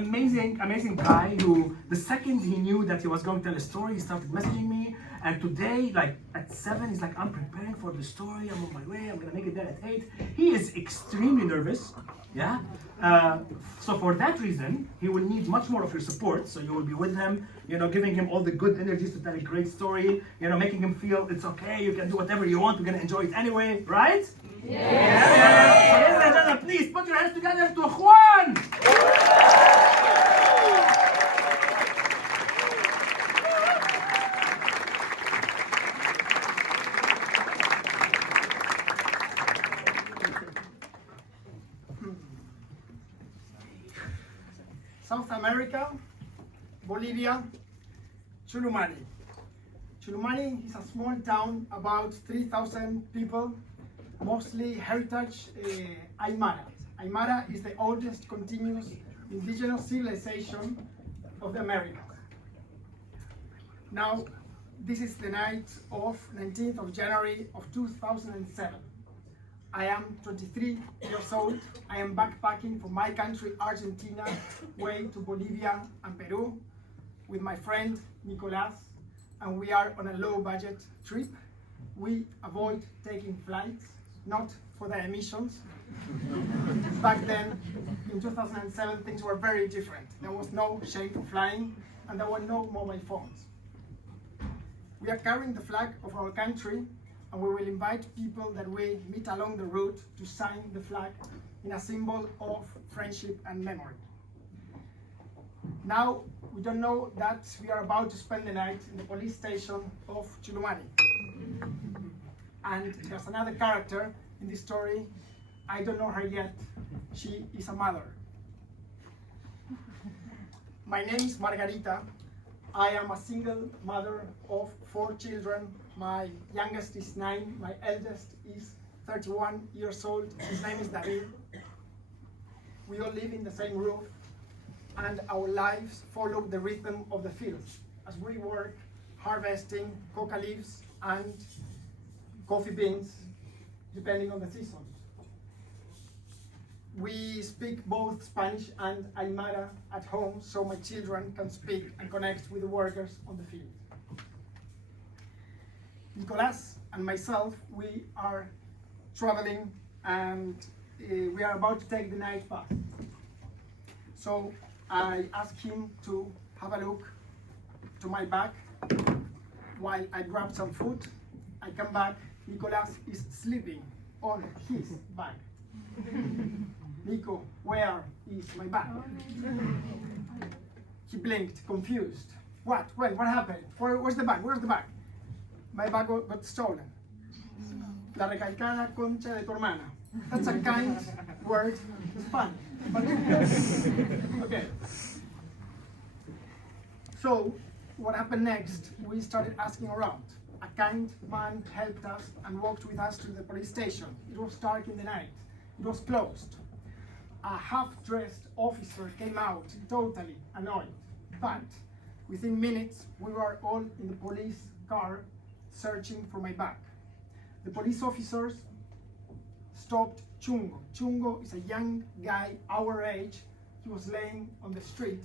amazing guy who, the second he knew that he was going to tell a story, he started messaging me. And today, like at 7, he's like, I'm preparing for the story. I'm on my way. I'm gonna make it there at 8. He is extremely nervous. Yeah. So for that reason, he will need much more of your support. So you will be with him, giving him all the good energies to tell a great story. Making him feel it's okay. You can do whatever you want. We're gonna enjoy it anyway, right? Yeah. So ladies and gentlemen, please put your hands together to Juan. South America, Bolivia, Chulumani. Chulumani is a small town, about 3,000 people, mostly heritage Aymara. Aymara is the oldest continuous indigenous civilization of the Americas. Now, this is the night of 19th of January of 2007. I am 23 years old. I am backpacking from my country, Argentina, way to Bolivia and Peru with my friend Nicolas, and we are on a low budget trip. We avoid taking flights, not for the emissions. Back then, in 2007, things were very different. There was no shame for flying, and there were no mobile phones. We are carrying the flag of our country, and we will invite people that we meet along the route to sign the flag in a symbol of friendship and memory. Now, we don't know that we are about to spend the night in the police station of Chulumani. And there's another character in this story. I don't know her yet. She is a mother. My name is Margarita. I am a single mother of 4 children. My youngest is 9, my eldest is 31 years old. His name is David. We all live in the same roof, and our lives follow the rhythm of the fields as we work harvesting coca leaves and coffee beans, depending on the season. We speak both Spanish and Aymara at home, so my children can speak and connect with the workers on the field. Nicolas and myself, we are traveling, and we are about to take the night bus. So I asked him to have a look to my bag while I grab some food. I come back, Nicolas is sleeping on his bag. Nico, where is my bag? He blinked, confused. What? When? What happened? Where's the bag? Where's the bag? My bag got stolen. La recalcada concha de tu hermana. That's a kind word in Spanish. But okay. So, what happened next? We started asking around. A kind man helped us and walked with us to the police station. It was dark in the night. It was closed. A half-dressed officer came out, totally annoyed. But within minutes, we were all in the police car searching for my bag. The police officers stopped Chungo. Chungo is a young guy our age. He was laying on the street,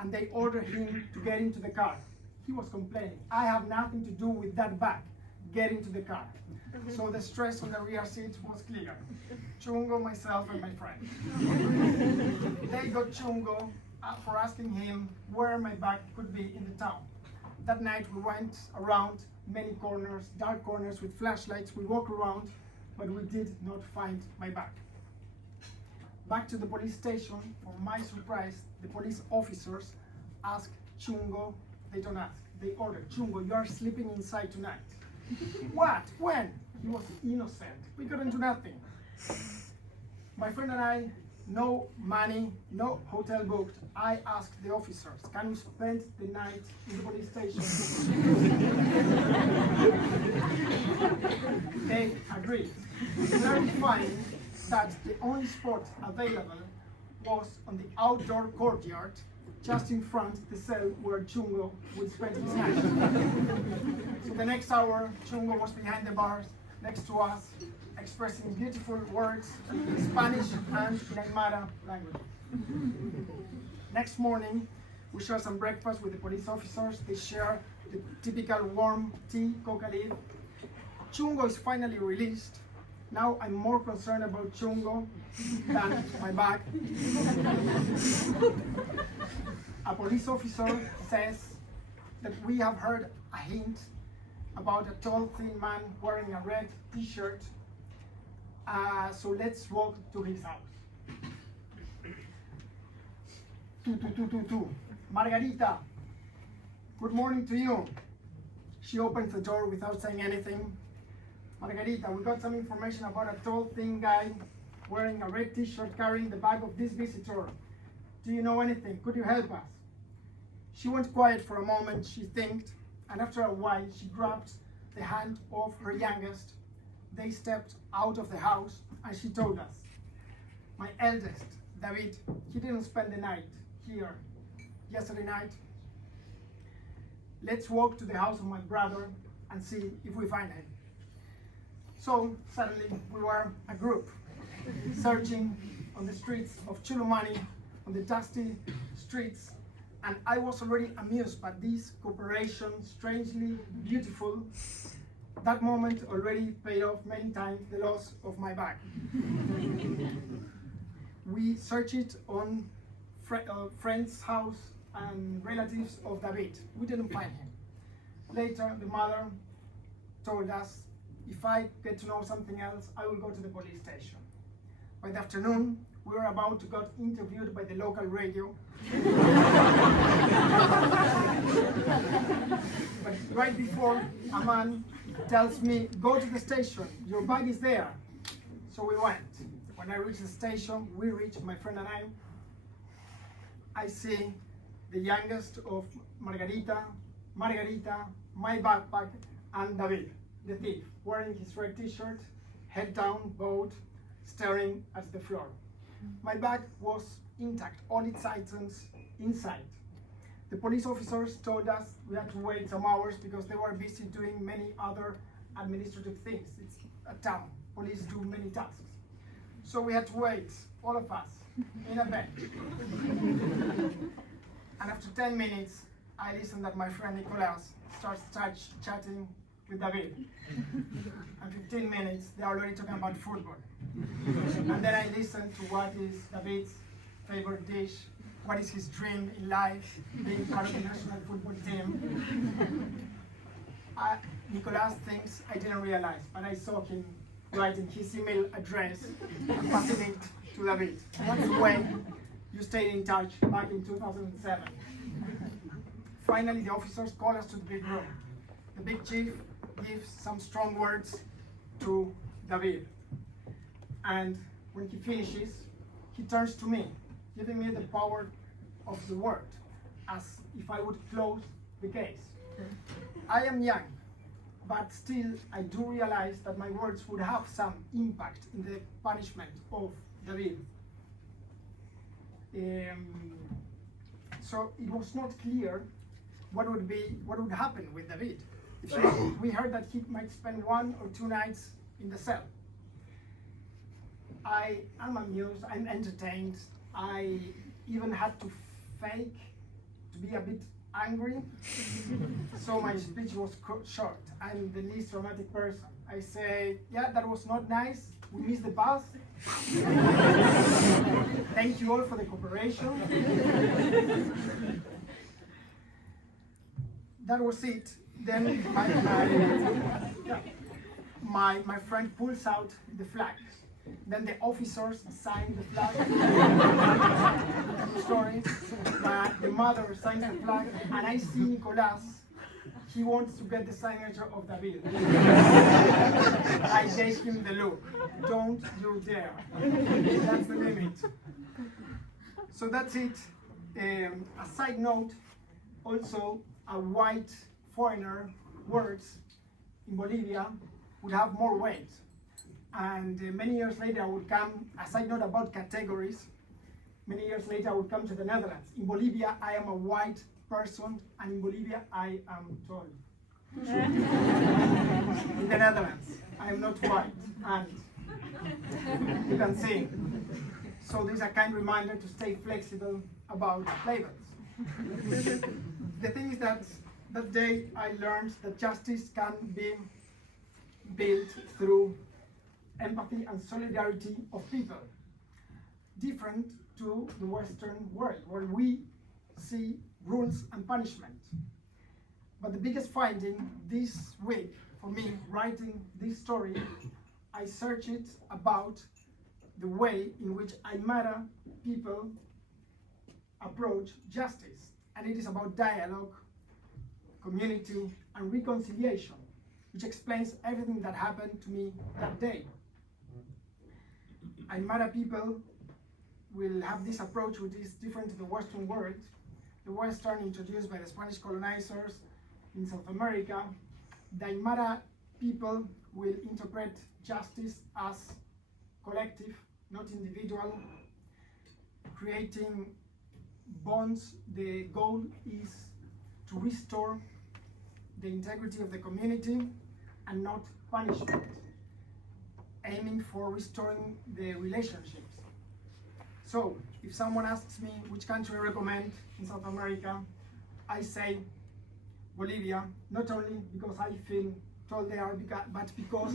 and they ordered him to get into the car. He was complaining, I have nothing to do with that bag. Get into the car. So the stress on the rear seat was clear. Chungo, myself, and my friend. They got Chungo for asking him where my bag could be in the town. That night we went around many corners, dark corners with flashlights. We walked around, but we did not find my bag. Back to the police station, for my surprise, the police officers asked Chungo, they don't ask, they ordered, Chungo, you are sleeping inside tonight. What? When? He was innocent. We couldn't do nothing. My friend and I, no money, no hotel booked. I asked the officers, can we spend the night in the police station? They agreed. Clarifying that the only spot available was on the outdoor courtyard, just in front of the cell where Chungo would spend his night. So the next hour, Chungo was behind the bars, next to us, expressing beautiful words in Spanish and in Aymara language. next morning, we share some breakfast with the police officers. They share the typical warm tea, coca leaf. Chungo is finally released. Now I'm more concerned about Chungo than my bag. A police officer says that we have heard a hint about a tall, thin man wearing a red t-shirt. So let's walk to his house. Margarita, good morning to you. She opens the door without saying anything. Margarita, we got some information about a tall, thin guy wearing a red t-shirt carrying the bag of this visitor. Do you know anything? Could you help us? She went quiet for a moment, she thinked, and after a while she grabbed the hand of her youngest. They stepped out of the house and she told us, my eldest, David, he didn't spend the night here yesterday night. Let's walk to the house of my brother and see if we find him. So suddenly we were a group searching on the streets of Chulumani, on the dusty streets, and I was already amused by this cooperation, strangely beautiful. That moment already paid off many times the loss of my bag. We searched it on friends' house and relatives of David. We didn't find him. Later, the mother told us, if I get to know something else, I will go to the police station. By the afternoon, we were about to get interviewed by the local radio. But right before, a man tells me, go to the station, your bag is there. So we went. When I reached the station, we reached, my friend and I see the youngest of Margarita, my backpack, and David, the thief, wearing his red t-shirt, head down, bowed, staring at the floor. My bag was intact, all its items inside. The police officers told us we had to wait some hours because they were busy doing many other administrative things. It's a town, police do many tasks. So we had to wait, all of us, in a bench. And after 10 minutes, I listened that my friend Nicolas starts chatting with David. And 15 minutes, they're already talking about football. And then I listened to what is David's favorite dish, what is his dream in life, being part of the national football team. Nicolas thinks I didn't realize, but I saw him writing his email address and passing it to David. That's when you stayed in touch back in 2007. Finally, the officers call us to the big room. The big chief gives some strong words to David. And when he finishes, he turns to me, giving me the power of the word, as if I would close the case. I am young, but still I do realize that my words would have some impact in the punishment of David. So it was not clear what would happen with David. We heard that he might spend 1 or 2 nights in the cell. I am amused, I'm entertained. I even had to fake to be a bit angry. So my speech was short. I'm the least dramatic person. I say, yeah, that was not nice. We missed the bus. Thank you all for the cooperation. That was it. Then my friend pulls out the flag. Then the officers sign the flag. Sorry, the mother signs the flag, and I see Nicolas. He wants to get the signature of David. I gave him the look. Don't you dare. That's the limit. So that's it. A side note, also a white foreigner words in Bolivia would have more weight. And many years later I would come, a side note about categories, many years later I would come to the Netherlands. In Bolivia I am a white person, and in Bolivia I am tall. In the Netherlands I am not white, and you can see. So this is a kind reminder to stay flexible about labels. The thing is that that day I learned that justice can be built through empathy and solidarity of people, different to the Western world, where we see rules and punishment. But the biggest finding this week for me, writing this story, I searched it about the way in which Aymara people approach justice. And it is about dialogue, community, and reconciliation, which explains everything that happened to me that day. Aymara people will have this approach which is different to the Western world. The Western, introduced by the Spanish colonizers in South America, the Aymara people will interpret justice as collective, not individual, creating bonds. The goal is to restore the integrity of the community and not punishment, aiming for restoring the relationships. So, if someone asks me which country I recommend in South America, I say Bolivia, not only because I feel told they are, but because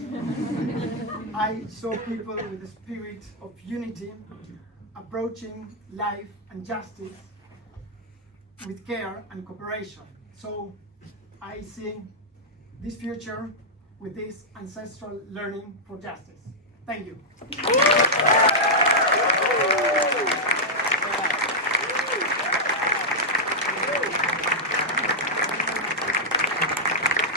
I saw people with the spirit of unity approaching life and justice with care and cooperation. So I see this future with this ancestral learning for justice. Thank you.